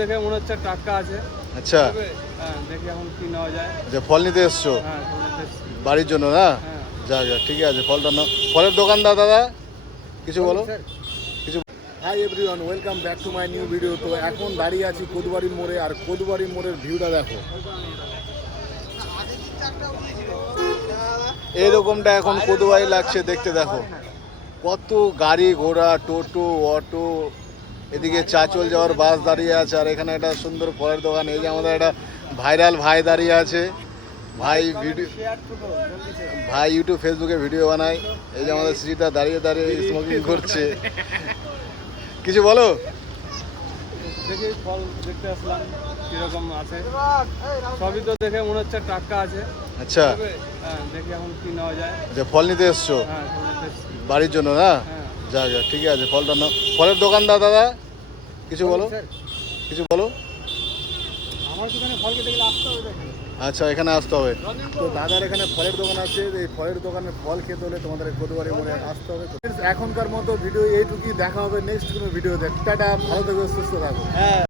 দেখে মনে হচ্ছে টাটকা আছে। আচ্ছা, হ্যাঁ, দেখি এখন কি নেওয়া যায়। যে ফল নিতে এসছো হ্যাঁ, ফল নিতে এসেছি। বাড়ির জন্য না? হ্যাঁ। যাক যাক, ঠিক আছে, ফলটা নাও। ফলের দোকানদার দাদা, কিছু বলো। কিছু। Hi everyone, welcome back to my new video. তো এখন দাঁড়িয়ে আছি কোদবাড়ির মোড়ে, আর কোদবাড়ির মোড়ের ভিউটা দেখো। এইরকমটা এখন কোদবাড়ি লাগছে দেখতে, দেখো কত গাড়ি ঘোড়া, টোটো, অটো, এদিকে চাচল যাওয়ার বাস দাঁড়িয়ে আছে, আর এখানে একটা সুন্দর ফলের দোকান। এই যে আমাদের একটা ভাইরাল ভাই দাঁড়িয়ে আছে, ভাই ভিডিও, ভাই ইউটিউব ফেসবুকে ভিডিও বানায়। এই যে আমাদের শ্রীটা দাঁড়িয়ে দাঁড়িয়ে স্মোকিং করছে। কিছু বলো। দেখি ফল দেখতে আসলাম কিরকম আছে। সবই তো দেখে মনে হচ্ছে টাটকা আছে। আচ্ছা, হ্যাঁ, দেখি এখন কি নেওয়া যায়। যে ফল নিতে এসছো হ্যাঁ, ফল নিতে এসেছি। বাড়ির জন্য না? হ্যাঁ। যাক যাক, ঠিক আছে, ফলটা নাও। ফলের দোকানদার দাদা, কিছু বলো। কিছু বলো। আমার দোকানে ফল খেতে গেলে আসতে হবে দেখি। আচ্ছা, এখানে আসতে হবে। তো দাদার এখানে ফলের দোকান আছে, এই ফলের দোকানে ফল খেতে হলে তোমাদের কোদবাড়ি মোড়ে আসতে হবে। এখনকার মতো ভিডিও এইটুকুই, দেখা হবে নেক্সট কোনো ভিডিওতে। টাটা, ভালো থেকো, সুস্থ থাকো। হ্যাঁ।